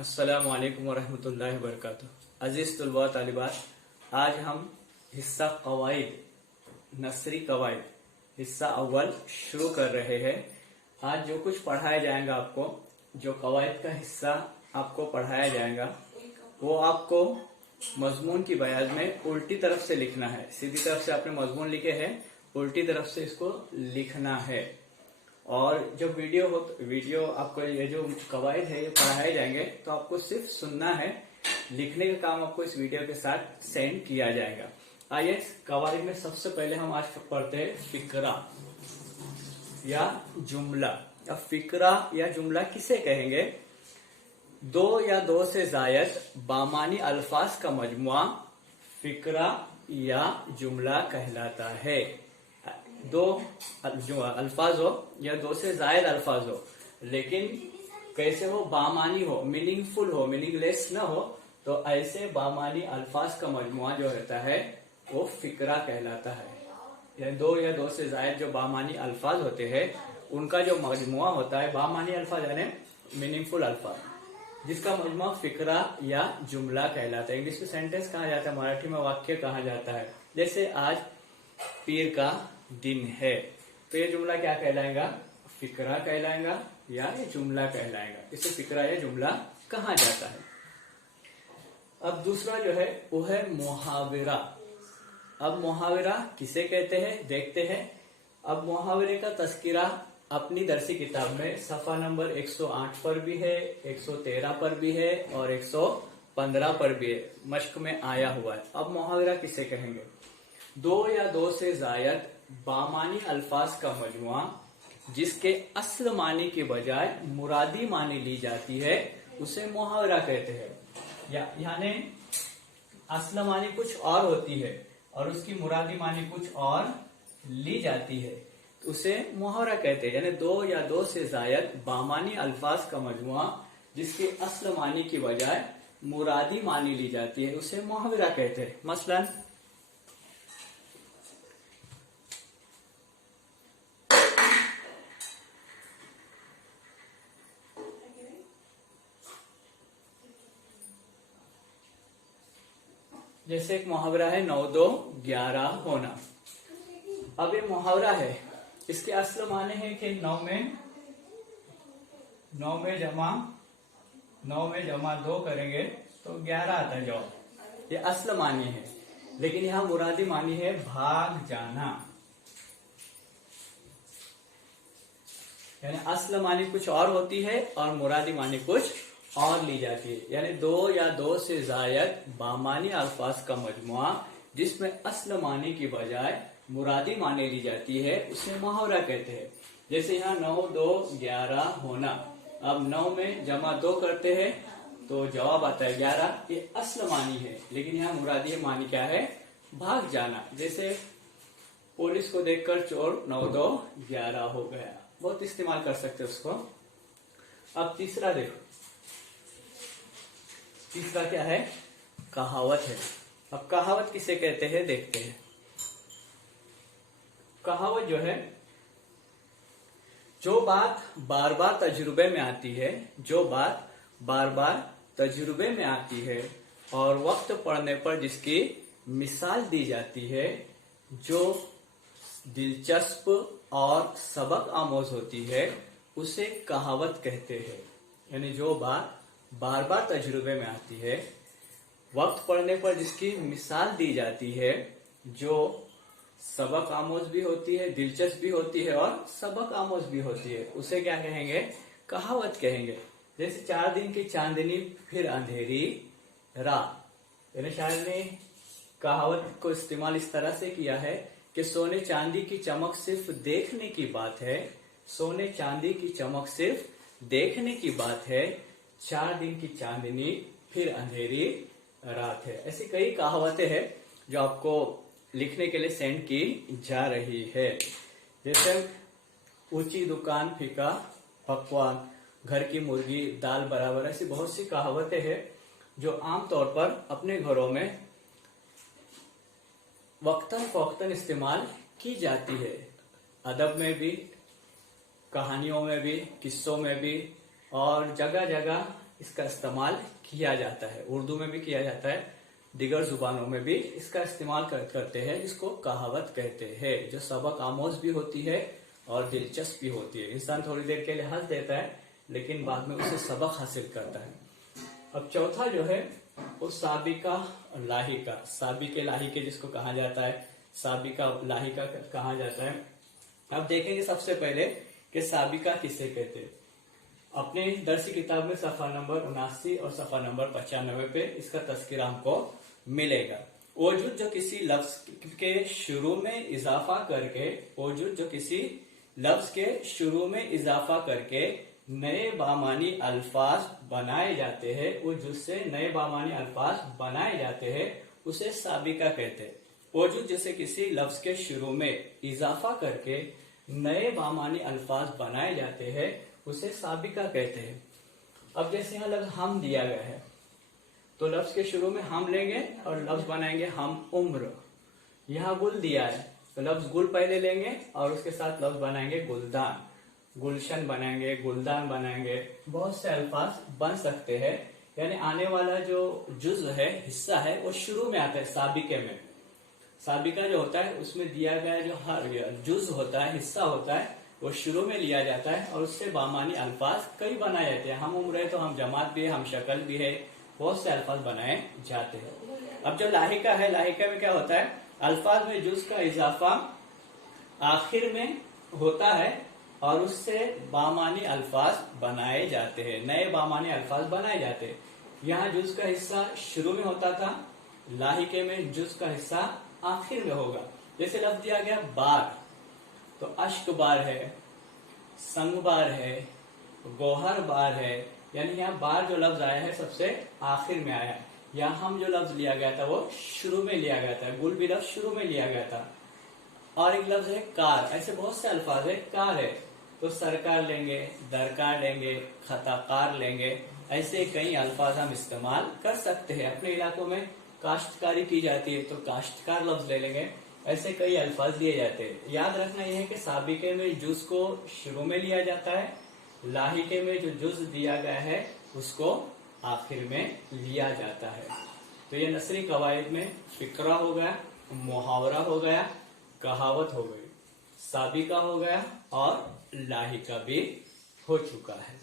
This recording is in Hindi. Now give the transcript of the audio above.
अस्सलामु अलैकुम वरहमतुल्लाहि वबरकातुहू। अजीज तुलबा तालिबात, आज हम हिस्सा कवाइद नसरी कवाइद हिस्सा अव्वल शुरू कर रहे हैं। आज जो कुछ पढ़ाया जाएगा आपको, जो कवाइद का हिस्सा आपको पढ़ाया जाएगा, वो आपको मजमून की बयान में उल्टी तरफ से लिखना है। सीधी तरफ से आपने मजमून लिखे हैं, उल्टी तरफ से इसको लिखना है। और जब वीडियो आपको ये जो कवायद है ये पढ़ाए जाएंगे तो आपको सिर्फ सुनना है, लिखने का काम आपको इस वीडियो के साथ सेंड किया जाएगा। आइए कवायद में सबसे पहले हम आज पढ़ते हैं फिक्रा या जुमला। अब फिक्रा या जुमला किसे कहेंगे? दो या दो से जायद बामानी अल्फाज का मजमुआ फिक्रा या जुमला कहलाता है। दो जो अल्फाज हो या दो से जायद अल्फाज हो, लेकिन कैसे हो? बामानी हो, मीनिंगफुल हो, मीनिंगलेस न हो, तो ऐसे बामानी अल्फाज का मजमुआ जो रहता है वो फिक्रा कहलाता है। यानी दो या दो से जायद जो बामानी अल्फाज होते हैं उनका जो मजमुआ होता है, बामानी अल्फाज यानी मीनिंगफुल अल्फाज, जिसका मजमुआ फिक्रा या जुमला कहलाता है। इंग्लिश में सेंटेंस कहा जाता है, मराठी में वाक्य कहा जाता है। जैसे आज पीर का दिन है, तो ये जुमला क्या कहलाएगा? फिक्रा कहलाएगा या ये जुमला कहलाएगा। इसे फिक्रा या जुमला कहा जाता है। अब दूसरा जो है वो है मुहावरा। अब मुहावरा किसे कहते हैं देखते हैं। अब मुहावरे का तस्किरा अपनी दरसी किताब में सफा नंबर 108 पर भी है, 113 पर भी है और 115 पर भी है, मश्क में आया हुआ है। अब मुहावरा किसे कहेंगे? दो या दो से जायद बामानी अल्फाज का मजमुआ जिसके असल मानी के बजाय मुरादी मानी ली जाती है उसे मुहावरा कहते हैं। यानी असल मानी कुछ और होती है और उसकी मुरादी मानी कुछ और ली जाती है, तो उसे मुहावरा कहते हैं। यानी दो या दो से जायद बामानी अल्फाज का मजमुआ जिसके असल मानी की बजाय मुरादी मानी ली जाती है उसे मुहावरा कहते हैं। मसलन जैसे एक मुहावरा है 9 2 11 होना। अब ये मुहावरा है, इसके असल माने हैं कि 9 में जमा 2 करेंगे तो 11 आता है जवाब। ये असल मानी है, लेकिन यहाँ मुरादी मानी है भाग जाना। यानी असल मानी कुछ और होती है और मुरादी मानी कुछ और ली जाती है। यानी दो या दो से जायद बामानी अल्फाज का मजमुआ जिसमें असल मानी की बजाय मुरादी मानी ली जाती है उसे मुहावरा कहते हैं। जैसे यहाँ 9 2 11 होना। अब 9 में जमा 2 करते हैं तो जवाब आता है 11। ये असल मानी है, लेकिन यहाँ मुरादी मानी क्या है? भाग जाना। जैसे पुलिस को देखकर चोर 9 2 11 हो गया। बहुत इस्तेमाल कर सकते उसको। अब तीसरा देखो, तीसरा क्या है? कहावत है। अब कहावत किसे कहते हैं देखते हैं। कहावत जो है, जो बात बार बार तजुर्बे में आती है, जो बात बार बार तजुर्बे में आती है और वक्त पड़ने पर जिसकी मिसाल दी जाती है, जो दिलचस्प और सबक आमोज होती है, उसे कहावत कहते हैं। यानी जो बात बार बार तजुर्बे में आती है, वक्त पड़ने पर जिसकी मिसाल दी जाती है, जो सबक आमोज भी होती है, दिलचस्प भी होती है और सबक आमोज भी होती है, उसे क्या कहेंगे? कहावत कहेंगे। जैसे 4 दिन की चांदनी फिर अंधेरी रात। यानी शायर ने कहावत को इस्तेमाल इस तरह से किया है कि सोने चांदी की चमक सिर्फ देखने की बात है, सोने चांदी की चमक सिर्फ देखने की बात है, 4 दिन की चांदनी फिर अंधेरी रात है। ऐसी कई कहावतें हैं जो आपको लिखने के लिए सेंड की जा रही है। जैसे ऊंची दुकान फीका पकवान, घर की मुर्गी दाल बराबर, ऐसी बहुत सी कहावतें हैं जो आमतौर पर अपने घरों में वक्तन फौक्तन इस्तेमाल की जाती है। अदब में भी, कहानियों में भी, किस्सों में भी और जगह जगह इसका इस्तेमाल किया जाता है। उर्दू में भी किया जाता है, दिगर जुबानों में भी इसका इस्तेमाल करते हैं। इसको कहावत कहते हैं, जो सबक आमोज भी होती है और दिलचस्प भी होती है। इंसान थोड़ी देर के लिए हंस देता है, लेकिन बाद में उसे सबक हासिल करता है। अब चौथा जो है वो साबिका लाहिका, साबिके लाहिके जिसको कहा जाता है, साबिका लाहिका कहा जाता है। अब देखेंगे सबसे पहले कि साबिका किसे कहते हैं। अपने दरसी किताब में सफा नंबर 79 और सफा नंबर 95 पे इसका तस्करा हमको मिलेगा। वजूद जो किसी लफ्ज के शुरू में इजाफा करके, वजूद जो किसी लफ्ज के शुरू में इजाफा करके नए बामानी अल्फाज बनाए जाते हैं, वजूद से नए बामानी अल्फाज बनाए जाते हैं, उसे साबिका कहते हैं। वजूद जैसे किसी लफ्ज के शुरू में इजाफा करके नए बामानी अल्फाज बनाए जाते हैं, उसे साबिका कहते हैं। अब जैसे यहाँ लफ्ज हम दिया गया है, तो लफ्ज के शुरू में हम लेंगे और लफ्ज बनाएंगे हम उम्र। यहाँ गुल दिया है, तो लफ्ज गुल पहले लेंगे और उसके साथ लफ्ज बनाएंगे गुलदान, गुलशन बनाएंगे, गुलदान बनाएंगे। बहुत से अल्फाज बन सकते हैं। यानी आने वाला जो जुज है, हिस्सा है, वो शुरू में आता है साबिके में। साबिका जो होता है उसमें दिया गया जो हर जुज होता है, हिस्सा होता है, वो शुरू में लिया जाता है और उससे बामानी अल्फाज कई बनाए जाते हैं। हम उम्र है तो हम जमात भी है, हम शक्ल भी है, बहुत से अल्फाज बनाए जाते हैं। अब जो लाहिका है, लाहिका में क्या होता है, अल्फाज में जुज का इजाफा आखिर में होता है और उससे बामानी अल्फाज बनाए जाते हैं, नए बामानी अल्फाज बनाए जाते हैं। यहाँ जुज का हिस्सा शुरू में होता था, लाहिके में जुज का हिस्सा आखिर में होगा। जैसे लफ्ज दिया गया बार, तो अश्क बार है, संग बार है, गोहर बार है। यानी यहाँ बार जो लफ्ज आया है सबसे आखिर में आया है। यहाँ हम जो लफ्ज लिया गया था वो शुरू में लिया गया था, गुल भी लफ्ज शुरू में लिया गया था। और एक लफ्ज है कार, ऐसे बहुत से अल्फाज है। कार है तो सरकार लेंगे, दरकार लेंगे, खताकार लेंगे, ऐसे कई अल्फाज हम इस्तेमाल कर सकते हैं। अपने इलाकों में काश्तकारी की जाती है तो काश्तकार लफ्ज ले लेंगे, ऐसे कई अल्फाज लिए जाते हैं। याद रखना यह है कि साबिके में जुज को शुरू में लिया जाता है, लाहिके में जो जुज दिया गया है उसको आखिर में लिया जाता है। तो ये नसरी कवायद में फिक्रा हो गया, मुहावरा हो गया, कहावत हो गई, साबिका हो गया और लाहिका भी हो चुका है।